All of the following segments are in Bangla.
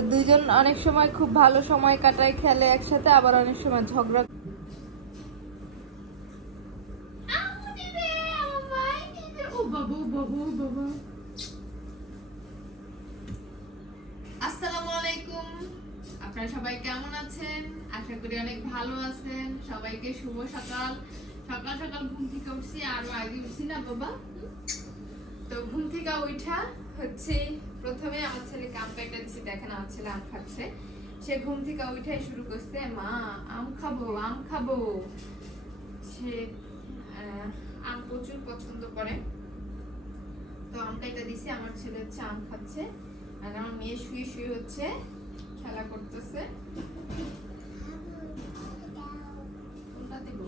দুজন অনেক সময় খুব ভালো সময় কাটায়, খেলে একসাথে, আবার অনেক সময় ঝগড়া আসসালামু আলাইকুম আপনারা সবাই কেমন আছেন? আশা করি অনেক ভালো আছেন। সবাইকে শুভ সকাল। সকাল সকাল ঘুম থেকে উঠছি, আরও আগে উঠছি না বাবা? তো ঘুম থেকে উঠা হচ্ছে প্রথমে আমার ছেলেকে আম পেটে দিচ্ছি দেখেন আমার ছেলে আম খাচ্ছে। সে ঘুম থেকে উঠাই শুরু করছে, মা, আম খাব আম খাব। সে আম প্রচুর পছন্দ করে। তো আম কাইটা দিছি, আমার ছেলে হচ্ছে আম খাচ্ছে। আর আমার মেয়ে শুয়ে শুয়ে হচ্ছে, খেলা করতেছে। দিব?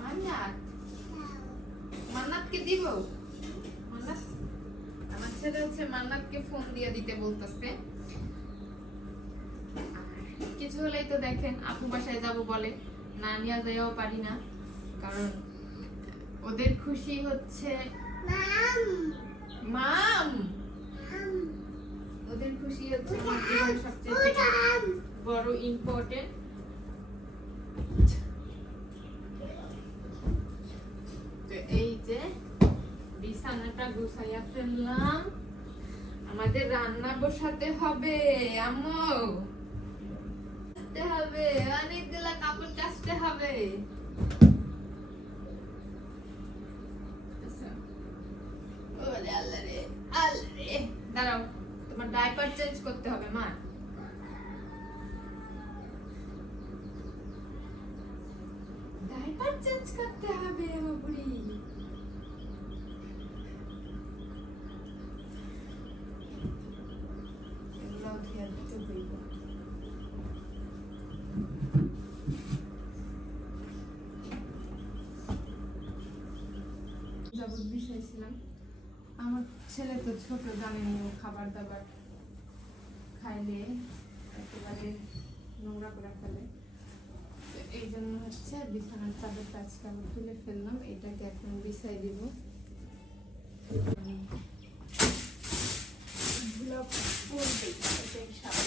মান্নাত। মান্নাতকে দিব মান্নাত আমার ছেলে হচ্ছে মান্নাতকে ফোন দিয়ে দিতে বলতেছে। কিছু হলেই তো দেখেন আপু বাসায় যাব বলে। না নিয়ে যাইও পারি না কারণ ওদের খুশি হচ্ছে মাম। ওদের খুশি হচ্ছে সবচেয়ে বড় ইম্পর্টেন্ট এই যে বিছানাটা গুছাইয়া ফেললাম। আমাদের রান্না বসাতে হবে, আম্মু। হবে, অনেকগুলা কাপড় কাচতে হবে। আচ্ছা। দাঁড়াও, তোমার ডাইপার চেঞ্জ করতে হবে, মা। ডাইপার চেঞ্জ করতে হবে বুড়ি। আমার ছেলে তো ছোট জানেন ও খাবার দাবার খাইলে একেবারে নোংরা করে ফেলে তো এই জন্য হচ্ছে বিছানার চাদরটা আজকে আমি তুলে ফেললাম এটাকে এখন বিছাই দিব ধুলা পড়বেই, এটাই স্বাভাবিক।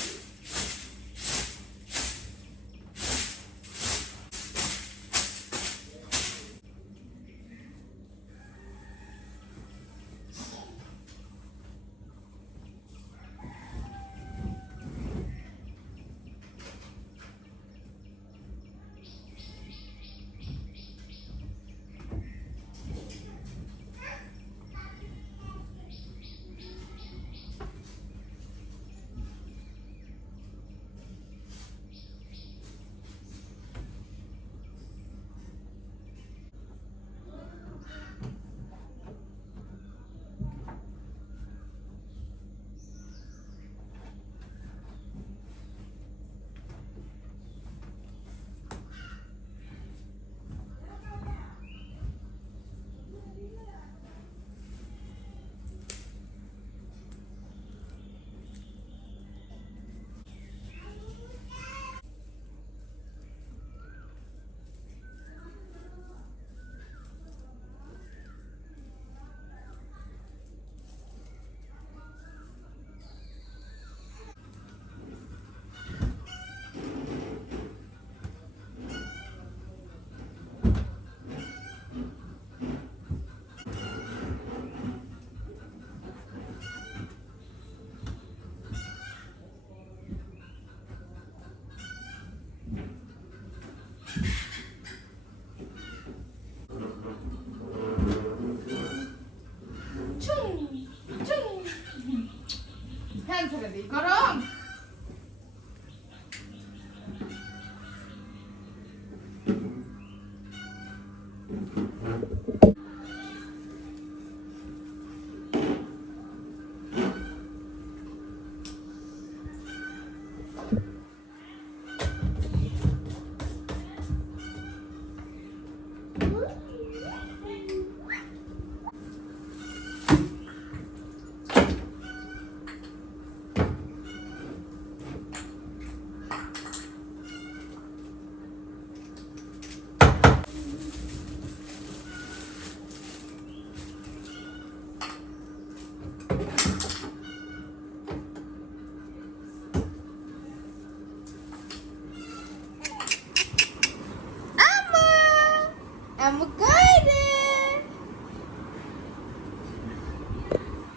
Vigoroso!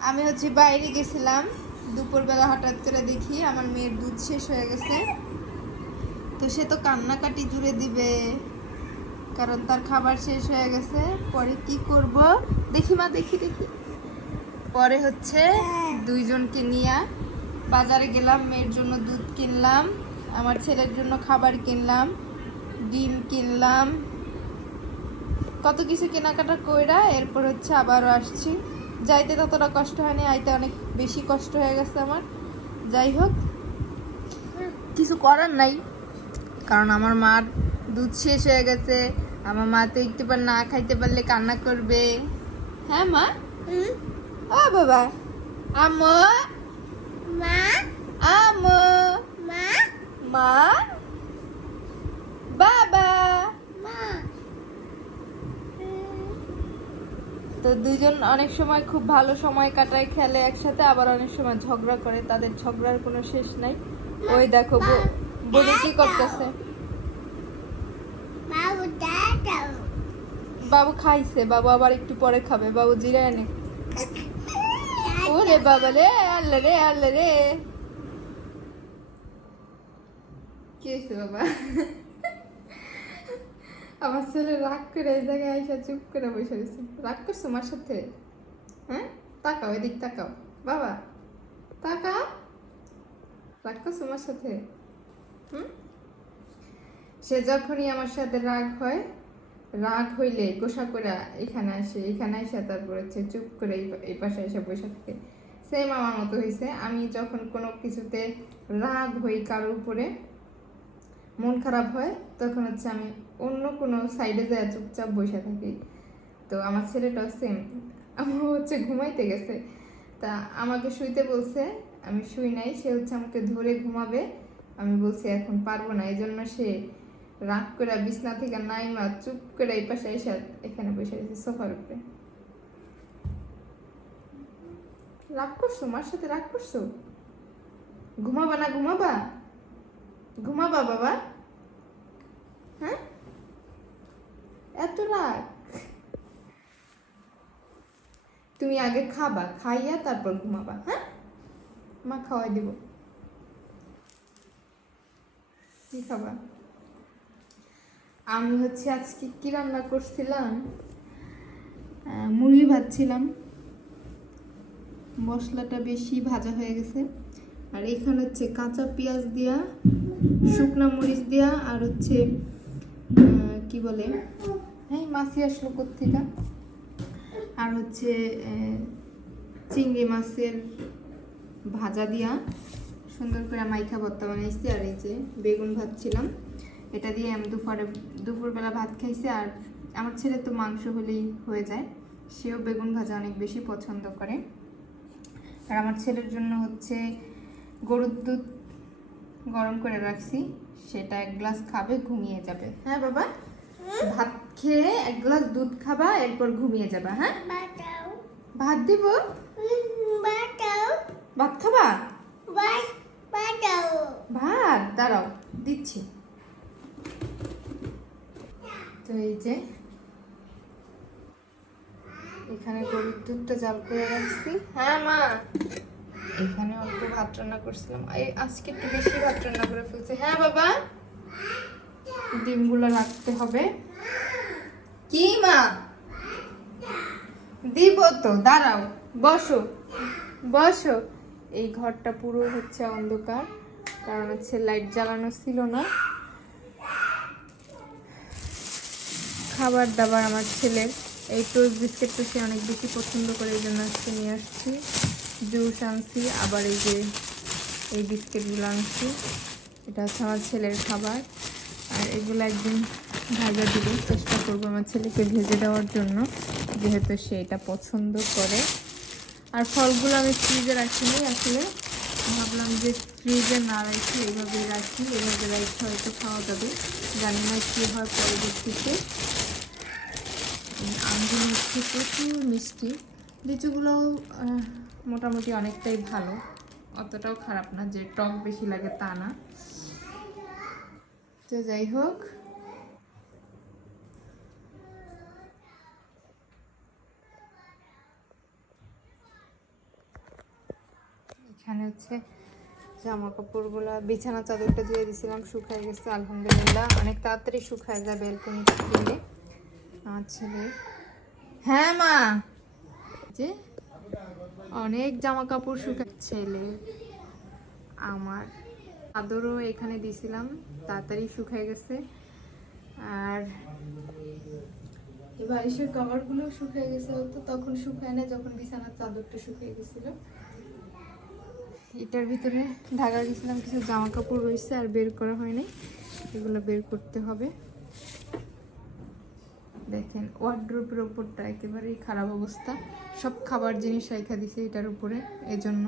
গরম হচ্ছে বাইরে গেছিলাম দুপুরবেলা হঠাৎ করে দেখি আমার মেয়ের দুধ শেষ হয়ে গেছে। তো সে তো কান্নাকাটি জুড়ে দিবে কারণ তার খাবার শেষ হয়ে গেছে পরে কি করব? দেখি মা দেখি দেখি। পরে হচ্ছে দুইজনকে নিয়ে বাজারে গেলাম মেয়ের জন্য দুধ কিনলাম আমার ছেলের জন্য খাবার কিনলাম ডিম কিনলাম। কত কিছু কেনাকাটা কইরা এরপর হচ্ছে আবারও আসছি। যাইতে ততটা কষ্ট হয়নি আইতে অনেক বেশি কষ্ট হয়ে গেছে আমার। যাই হোক কিছু করার নাই কারণ আমার মার দুধ শেষ হয়ে গেছে। আমার মা তো একটু পর না খাইতে পারলে কান্না করবে। হ্যাঁ মা? ও বাবা আমো মা? আমো মা? মা বাবা মা তো দুজন অনেক সময় খুব ভালো সময় কাটায় খেলে একসাথে আবার অনেক সময় ঝগড়া করে। তাদের ঝগড়ার কোনো শেষ নাই। ওই দেখো বলি কি করতেছে? বাবু বাবু খাইছে বাবু আবার একটু পরে খাবে। বাবু জিরা এনে ওরে বাবা রে আল্লাহ রে আল্লাহ রে। কি বাবা? আমার ছেলে রাগ করে এই জায়গায় এসে চুপ করে বসে রয়েছে। রাগ করছ আমার সাথে? হ্যাঁ? তাকাও, এদিক তাকাও। বাবা, তাকাও। রাগ করছ আমার সাথে? হুম? সে যখনই আমার সাথে রাগ হয়, রাগ হইলে গোসা করে এখানে আসে, এখানে এসে তারপর হচ্ছে চুপ করে এই পাশে এসে বসে থাকে। সেম আমার মতো হয়েছে আমি যখন কোনো কিছুতে রাগ হই কারোর উপরে, মন খারাপ হয়, তখন হচ্ছে আমি অন্য কোনো সাইডে যায়, চুপচাপ বসে থাকি। তো আমার ছেলেটাও সেম আমার হচ্ছে ঘুমাইতে গেছে। তা আমাকে শুইতে বলছে, আমি শুই নাই, সে হচ্ছে আমাকে ধরে ঘুমাবে। আমি বলছি, এখন পারব না। এই জন্য সে রাগ করে বিছনা থেকে নাইমা চুপ করে এই পাশে এসে এখানে বসে রয়েছে সোফার উপরে। রাগ করছ? মার সাথে রাগ করছ? ঘুমাবা না, ঘুমাবা। ঘুমাবা বাবা হ্যাঁ এত তুমি আগে খাবা, খাইয়া তারপর ঘুমাবা হ্যাঁ? মা খাওয়াই দিব। কি খাবা? আমি হচ্ছে আজকে কি রান্না করছিলাম? মুরগি ভাজছিলাম মশলাটা বেশি ভাজা হয়ে গেছে। আর এখানে হচ্ছে কাঁচা পেঁয়াজ দিয়া, শুকনা মরিচ দিয়া, আর হচ্ছে কি বলে? হ্যাঁ মাছি আসলো কোথেকে আর হচ্ছে চিংড়ি মাছের ভাজা দিয়া সুন্দর করে মাইখা ভর্তা বানাইছি। আর এই যে বেগুন ভাজছিলাম, এটা দিয়ে আমি দুপুরে, দুপুরবেলা ভাত খাইছি। আর আমার ছেলে তো মাংস হলেই হয়ে যায়, সেও বেগুন ভাজা অনেক বেশি পছন্দ করে। আর আমার ছেলের জন্য হচ্ছে গরুর দুধ গরম করে রাখছি, সেটা এক গ্লাস খাবে, ঘুমিয়ে যাবে। হ্যাঁ বাবা? ভাত খেয়ে এক গ্লাস দুধ খাবা এরপর ঘুমিয়ে যাবা হ্যাঁ? ভাত দিব? ভাত খাবা? ভাত দাঁড়াও দিচ্ছি। তো এই যে এখানে গরুর দুধটা জাল করে রাখছি। হ্যাঁ মা। এখানে অল্প ভাত রান্না করছিলাম। এই আজকে একটু বেশি ভাত রান্না করে ফেলছি। হ্যাঁ বাবা? ডিমগুলো রাখতে হবে। কি, মা? দিব তো, দাঁড়াও, বসো বসো। এই ঘরটা পুরো হচ্ছে অন্ধকার, কারণ হচ্ছে লাইট জ্বালানো ছিল না। খাবার দাবার আমার ছেলের, এই টোস্ট বিস্কিটটা সে অনেক বেশি পছন্দ করে, এই জন্য আজকে নিয়ে আসছি। জুস আনছি, আবার এই যে এই বিস্কিটগুলো আনছি। এটা হচ্ছে আমার ছেলের খাবার, আর এগুলো একদিন ভাজা দিব চেষ্টা করব আমার ছেলেকে ভেজে দেওয়ার জন্য, যেহেতু সে এটা পছন্দ করে। আর ফলগুলো আমি ফ্রিজে রাখিনি আসলে। ভাবলাম যে ফ্রিজে না রাখি এইভাবে রাখি এইভাবে রাখি হয়তো খাওয়া যাবে। জানি না কী হয় পরবর্তীতে। আমগুলো হচ্ছে প্রচুর মিষ্টি। লিচুগুলো মোটামুটি অনেকটাই ভালো। অতটাও খারাপ না, যে টক বেশি লাগে তা না। তো যাই হোক এখানে হচ্ছে জামা কাপড়গুলো বিছানা চাদরটা দিয়ে দিছিলাম, শুকায় গেছে, আলহামদুলিল্লাহ। অনেক তাড়াতাড়ি শুকায় যায় বেলকনিতে দিলে আমার ছেলে। হ্যাঁ মা। যে অনেক জামা কাপড় শুকায় ছেলে, আমার চাদরও এখানে দিছিলাম, তাড়াতাড়ি শুকায় গেছে। আর বালিশের কভারগুলো শুকিয়ে গেছে তো তখন শুকায় না, যখন বিছানার চাদরটা শুকিয়ে গেছিল। এটার ভিতরে ঢাকা গেছিলাম, কিছু জামা কাপড় রয়েছে আর বের করা হয়নি এগুলো বের করতে হবে। দেখেন ওয়ার্ড্রোপের ওপরটা একেবারেই খারাপ অবস্থা। সব খাবার জিনিস রেখা দিছে এটার উপরে, এজন্য।